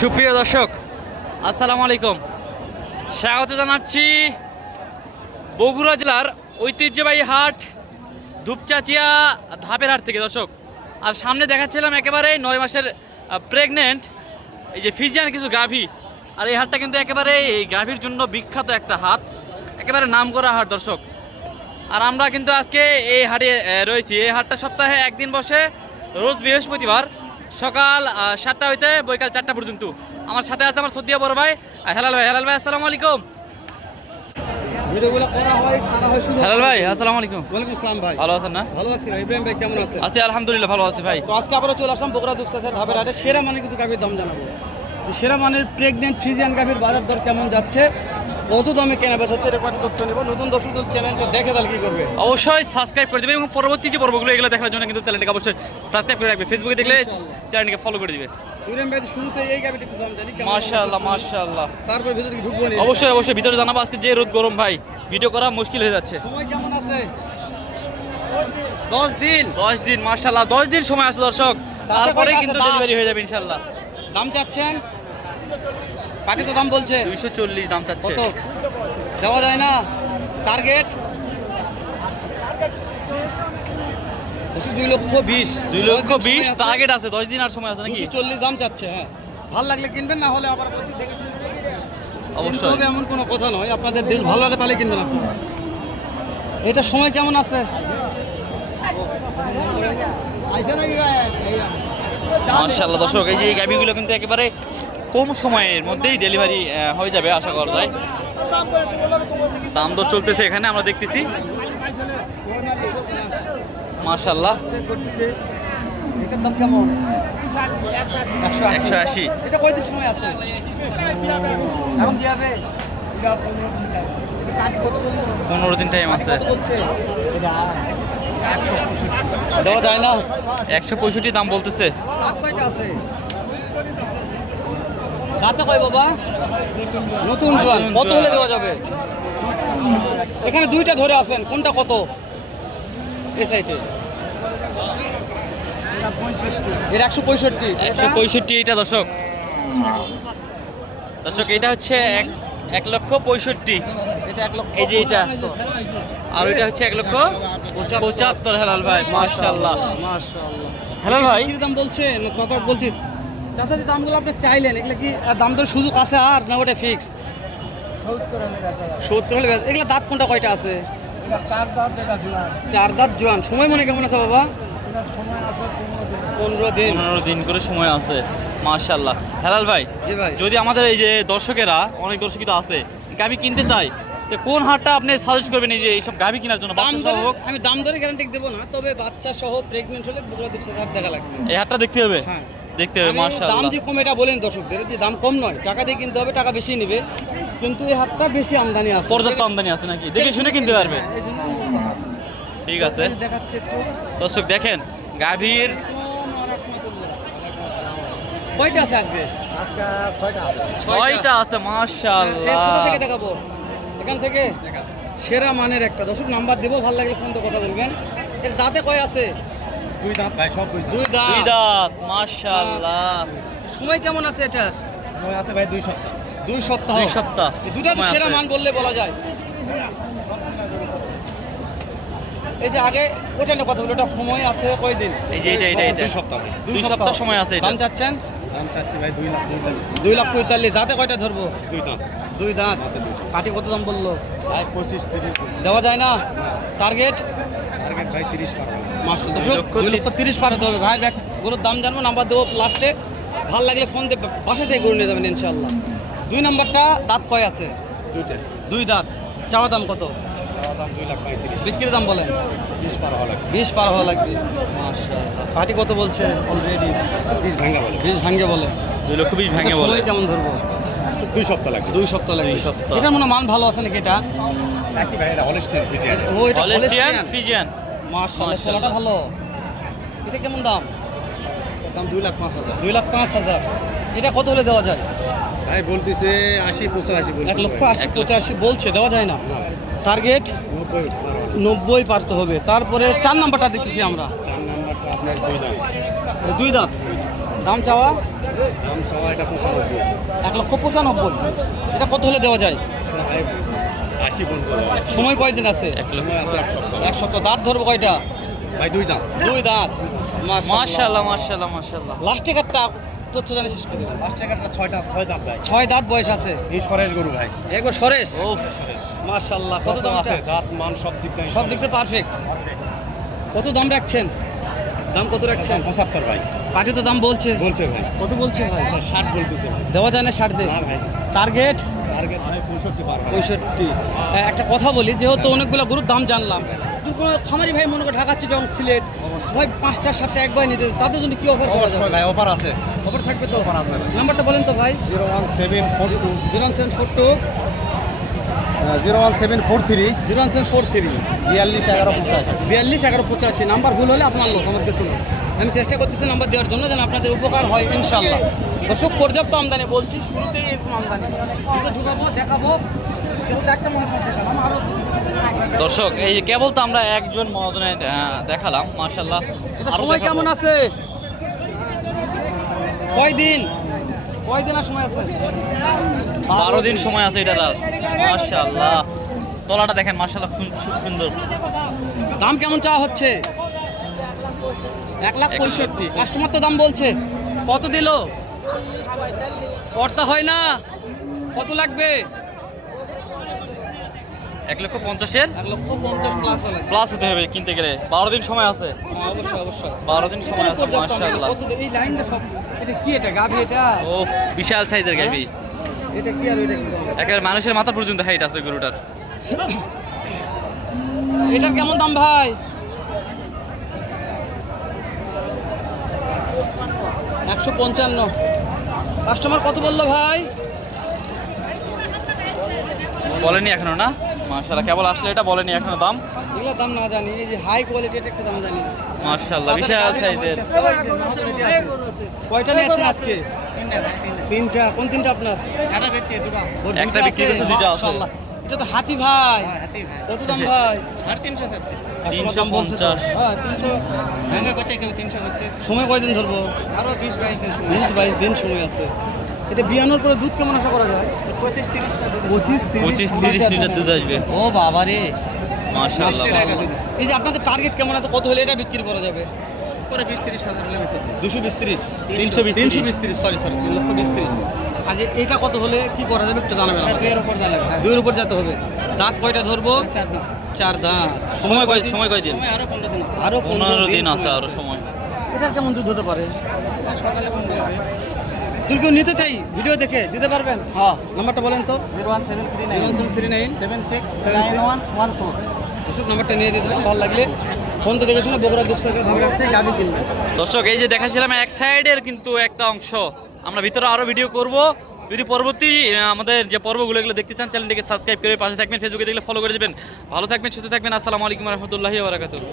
সুপ্রিয় দর্শক আসসালামু আলাইকুম, স্বাগত জানাচ্ছি বগুড়া জেলার ঐতিহ্যবাহী হাট ধূপচাচিয়া ধাপের হাট থেকে। দর্শক, আর সামনে দেখাচ্ছিলাম একেবারে 9 মাসের প্রেগনেন্ট এই যে ফিজিয়ান কিছু গাভী। আর এই হাটটা কিন্তু একেবারে এই গাভীর জন্য বিখ্যাত একটা হাট, একেবারে নামকরা হাট দর্শক। আর আমরা কিন্তু আজকে এই হাটে রয়েছি। এই হাটটা সপ্তাহে একদিন বসে, রোজ বৃহস্পতিবার সকাল 7টা হইতে বৈকাল 4টা পর্যন্ত। আমার সাথে আছে আমার সদ্দিয়া বড় ভাই হেলাল ভাই। হেলাল ভাই আসসালামু আলাইকুম। হেলাল ভাই আসসালামু আলাইকুম। ওয়ালাইকুম আসসালাম ভাই। ভালো আছেন না? ভালো আছি ভাই। ইব্রাহিম ভাই কেমন আছেন? আছি আলহামদুলিল্লাহ, ভালো আছি ভাই। তো আজকে আবারও চলে আসলাম বগুড়া দুপচাচিয়া ধাপের হাটে। সেরা মানের কিছু গাভীর দাম জানাবো। সেরা মানের প্রেগনেন্ট ফ্রিজিয়ান গাভীর বাজার দর কেমন যাচ্ছে, কত দামে কেনা বেচা হচ্ছে, রেকর্ড তথ্য নেব। নতুন দর্শকদের চ্যানেলটা দেখে তাহলে কি করবে? অবশ্যই সাবস্ক্রাইব করে দিবে এবং পরবর্তী যে পর্বগুলো এগুলো দেখার জন্য কিন্তু চ্যানেলটাকে অবশ্যই সাবস্ক্রাইব করে রাখবে। ফেসবুকে দেখলে চ্যানেলটাকে ফলো করে দিবে। ইব্রাহিম ভাই শুরুতে এই গাভীটা একটু দাম জানি কেমন? মাশাআল্লাহ মাশাআল্লাহ। তারপর ভিতরে কি ঢুকবো না? অবশ্যই অবশ্যই ভিতরে জানাবো। আজকে যে রোদ গরম ভাই, ভিডিও করা মুশকিল হয়ে যাচ্ছে। সময় কেমন আছে? 10 দিন। 10 দিন মাশাআল্লাহ, 10 দিন সময় আছে দর্শক, তারপরে কিন্তু দাম। ডেলিভারি হয়ে যাবে ইনশাআল্লাহ। দাম চাচ্ছেন? পাটি তো দাম বলছে 240 দাম চাচ্ছে। কত দেওয়া যায় না? টার্গেট 2,20,000। 2,20,000 টার্গেট আছে। 10 দিন আর সময় আছে নাকি? 240 দাম চাচ্ছে। হ্যাঁ, ভাল লাগলে কিনবেন, না হলে আবার বলছি দেখে অবশ্যই। তবে এমন কোনো কথা নয়, আপনাদের দিল ভালো লাগে তাহলে কিনবেন আপনি। এটা সময় কেমন আছে? মাশাআল্লাহ দর্শক, এই যে এই গাভিগুলো কিন্তু একেবারে কম সময়ের মধ্যেই ডেলিভারি হয়ে যাবে আশা করা যায়। দাম দর চলতেছে এখানে আমরা দেখতেছি। মাশাআল্লাহ। এটার দাম কেমন? 180। এটা কয়দিন সময় আছে? এখন কি হবে? 15 দিন টাইম আছে। দেওয়া যায় না? 165 দাম বলতেছে। দাঁত কয়টা আছে? দাঁতে কয় বাবা? নতুন জোয়ান। কত হলে দেওয়া যাবে? এখানে দুইটা ধরে আছেন, কোনটা কত? এই সাইডে এর 165। 165 এইটা দর্শক। দর্শক এটা হচ্ছে 1,65,000। এটা 1 লক্ষ। এই যে এটা, আর এটা হচ্ছে 1,75,000 হেলাল ভাই। মাশাআল্লাহ মাশাআল্লাহ। হেলাল ভাই, কি দাম বলছে? না চাচা বলছি, চাচা যে দামগুলো আপনি চাইলেন এগুলো কি দাম দর সুযোগ আছে আর না ওটা ফিক্সড? 70 হলে এগুলো দাঁত কোনটা কয়টা আছে? 4 দাঁত জোয়ান। সময় মনে কেমন আছে বাবা? 15 দিন। 15 দিন করে সময় আছে। মাশাআল্লাহ হেলাল ভাই, জি ভাই। যদি আমাদের এই যে দর্শকেরা, অনেক দর্শকই তো আছে, গাভি কিনতে চায়, তো কোন হাটটা আপনি সাজেস্ট করবেন এই যে এইসব গাভি কেনার জন্য? দাম বাচ্চা ধরে সহ হোক। আমি দাম ধরে গ্যারান্টি দেবো না, তবে বাচ্চা সহ প্রেগনেন্ট হলে বগুড়া দুপচাচিয়া হাট দেখা লাগবে। এই হাটটা দেখতে হবে। হ্যাঁ, দেখতে হবে। আমি দাম মাশাআল্লাহ। যে কম এটা বলেন দর্শকদের, যে দাম কম নয়, টাকা দিয়ে কিনতে হবে, টাকা বেশি নেবে, কিন্তু এই হাটটা বেশি আমদানি আছে, পর্যাপ্ত আমদানি আছে নাকি? দেখে শুনে কিনতে পারবে। হ্যাঁ, এই জন্য ঠিক আছে দেখাচ্ছে একটু। দর্শক, দেখেন গাভীর কয়টা আছে আজকে? আজকে 6টা আছে। 6টা আছে। মাশাআল্লাহ। কোথা থেকে দেখাবো? এখান থেকে সেরা মানের একটা দর্শক নাম্বার দেবো, ভালো লাগলে ফোন তো কথা বলবেন। এর দাঁতে কয় আছে? 2 দাঁত ভাই, সব 2 দুই দাঁত। দাঁত। মাশাআল্লাহ। সময় কেমন আছে এটার? সময় আছে ভাই 2 সপ্তাহ। 2 সপ্তাহ। 2 সপ্তাহ এই দুটা তো সময় সেরা আছে। মান বললে বলা যায়। এই যে আগে ওটা নিয়ে কথা বলি, ওটা সময় আছে কয়দিন? এই যে এটা 2 সপ্তাহ ভাই। 2 সপ্তাহ সময় আছে এটা। দাম চাচ্ছেন? দাম চাচ্ছি ভাই 2 লাখ। 2,45,000। দাঁতে কয়টা ধরবো? 2 দাম। 2 দাঁত। দাঁতে 2। পাটি কত দাম বললো? ভাই 25-30। দেওয়া যায় না? টার্গেট? টার্গেট ভাই 30 পার হবে। মাসে দর্শক 2,30,000 পার হতে হবে ভাই। দেখ গরুর দাম জানবো, নাম্বার দেবো লাস্টে, ভাল লাগলে ফোন দিয়ে বাসা থেকে গরু নিয়ে যাবেন ইনশাল্লাহ। 2 নাম্বারটা দাঁত কয় আছে? 2টা। 2 দাঁত। চাওয়া দাম কত? চাওয়া দাম 2,35,000। বিক্রির দাম বলেন? 20 পার হওয়া লাগবে। 20 পার হওয়া লাগবে। মাশাআল্লাহ। পাটি কত বলছে অলরেডি? 20 ভাঙা বলে। 20 ভাঙ্গে বলে। 2,20,000 ভেঙে এটা বলে। সময় কেমন ধরবো? 2 সপ্তাহ লাগবে। 2 সপ্তাহ লাগবে। 2 সপ্তাহ। এটার মনে হয় মান ভালো আছে নাকি এটা? নাকি ভাই এটা হলস্টেইন ফ্রিজিয়ান। ও এটা হলস্টিয়ান হলস্টিয়ান। ফ্রিজিয়ান। মাশাআল্লাহ, মাশাআল্লাহ। ছোটটা ভালো। এটা কেমন দাম? দাম 2,05,000। 2,05,000। এটা কত হলে দেওয়া যায়? ভাই বলতেছে 80-85 বলতেছে। 1,80,85 বলছে, দেওয়া যায় না? না ভাই। টার্গেট 90 পার হওয়া লাগবে। 90 পারতে হবে। তারপরে 4 নাম্বারটা দেখতেছি আমরা। 4 নাম্বারটা আপনার 2 দাম। 2 দাঁত। দাম চাওয়া? দাম সবাই এটা 95। 1,95,000। এটা কত হলে দেওয়া যায়? এটা ভাই 80 পর্যন্ত দেওয়া যাবে। সময় কয়দিন আছে? সময় আছে 1 সপ্তাহ। 1 সপ্তাহ। দাঁত ধরবো কয়টা? ভাই 2 দাম। 2 দাঁত। মাশাআল্লাহ মাশাআল্লাহ মাশাআল্লাহ। লাস্টে কাটটা তথ্য জানি শেষ করে দিলাম। লাস্ট টাকাটা 6 দাম ভাই। 6 দাঁত বয়স আছে। এই সরেশ গরু ভাই। একবার সরেশ। ওফ সরেশ। মাশাআল্লাহ। কত কত দাম আছে? দাঁত মান সব দিক দিয়ে সব দিক দিয়ে পারফেক্ট। কত দাম রাখছেন? দাম কত রাখছেন? 75 ভাই। পার্টি তো দাম বলছে। বলছে ভাই। কত বলছে ভাই? 60 বলতেছে ভাই। দেওয়া যায় না 60 দে। না ভাই। টার্গেট টার্গেট ভাই 65 পার ভাই। 65। একটা কথা বলি, যেহেতু অনেকগুলো গরুর দাম জানলাম, কিন্তু কোনো খামারি ভাই মনে করে ঢাকা চিটং সিলেট ভাই 5টা 7টা একবার নিতে, তাদের জন্য কি অফার করা অবশ্যই যাবে? ভাই অফার আছে। অফার থাকবে তো? অফার আছে ভাই। নাম্বারটা বলেন তো ভাই। 01742 01742 01743 01743 42 1185 নাম্বার ভুল হলে আপনার লোক আমাকে শুনুন। আমি চেষ্টা করতেছি নাম্বার দেওয়ার জন্য, যেন আপনাদের উপকার হয় ইনশাল্লাহ। দর্শক, পর্যাপ্ত আমদানি বলছি, শুরুতেই এরকম আমদানি। কিন্তু ঢুকাবো, দেখাবো, কিন্তু একটা মহাত্মা দেখালাম আরো। দর্শক এই যে কেবল তো আমরা একজন মহাজনের দেখালাম মাশাআল্লাহ। এটা আরো সময় দেখাবো। কেমন আছে? কয়দিন আর সময় আছে? 12 দিন সময় আছে এটার আর। মাশাআল্লাহ। তলাটা দেখেন মাশাআল্লাহ খুব সুন্দর। দাম কেমন চাওয়া হচ্ছে? 1,65,000। কাস্টমার তো দাম বলছে। কত দিল? পড়তা হয় না? কত লাগবে? 1,50,000 1,50,000 প্লাস হলে। প্লাস হতে হবে কিনতে গেলে। 12 দিন সময় আছে। অবশ্যই অবশ্যই। 12 দিন সময় আছে পর্যাপ্ত আমদানি। মাশাআল্লাহ। কত এই লাইনটা সব এটা কি? এটা গাভী? এটা ও বিশাল সাইজের গাবি। এটা কি আর এটা কি? একেবারে মানুষের মাথা পর্যন্ত হাইট আছে গরুটার। এটার কেমন দাম ভাই? 155। কাস্টমার কত বললো ভাই? বলেনি এখনো না? মাশাআল্লাহ, কেবল আসলে এটা বলেনি এখনো দাম। এগুলো দাম না জানি, এই যে হাই কোয়ালিটির একটা দাম জানি। মাশাআল্লাহ বিশাল সাইজের। কয়টা নিয়েছেন আজকে? 3টা। কোন 3টা আপনার? ওর একটা দুইটা বিক্রি আছে? করেছে, দুইটা আছে। মাশাআল্লাহ। এটা তো হাতি ভাই। কত দাম ভাই? 350। হ্যাঁ 300। সময় কয়দিন ধরবো? 20-22 দিন সময় আছে। এটা বিয়ানোর পরে দুধ কেমন আশা করা যায়? 25-30 লিটার দুধ আসবে। ও বাবা রে। মাশাআল্লাহ। এই যে আপনাদের টার্গেট কেমন আছে? কত হলে এটা বিক্রি করা যাবে? 220-30 320-30 সরি 3,20,30। আর যে এটা কত হলে কি করা যাবে একটু জানাবেন আমাকে। 2-এর উপর যেতে হবে। দাঁত কয়টা ধরবো? 4 দাঁত। সময় কয়দিন? আরো 15 দিন আছে আরো সময়। এটার কেমন দুধ হতে পারে? তুই কেউ নিতে চাই ভিডিও দেখে দিতে পারবেন? হ্যাঁ। নাম্বারটা বলেন তো। 01739 769114। দর্শক, নাম্বারটা নিয়ে দিয়ে দিলাম। ভালো লাগলে ফোন তো দেখে শুনে বগুড়া দুপসাতে ধাবের থেকে গাবি কিনবেন। দর্শক এই যে দেখাচ্ছিলাম এক সাইডের কিন্তু একটা অংশ, আমরা ভিতরে আরো ভিডিও করব। যদি পরবর্তী আমাদের যে পর্বগুলো এগুলো দেখতে চান, চ্যানেলটিকে সাবস্ক্রাইব করে পাশে থাকবেন। ফেসবুকে দেখলে ফলো করে দিবেন। ভালো থাকবেন, সুস্থ থাকবেন। আসসালামু আলাইকুম রহমতুল্লাহি ওয়া বারাকাতুহু।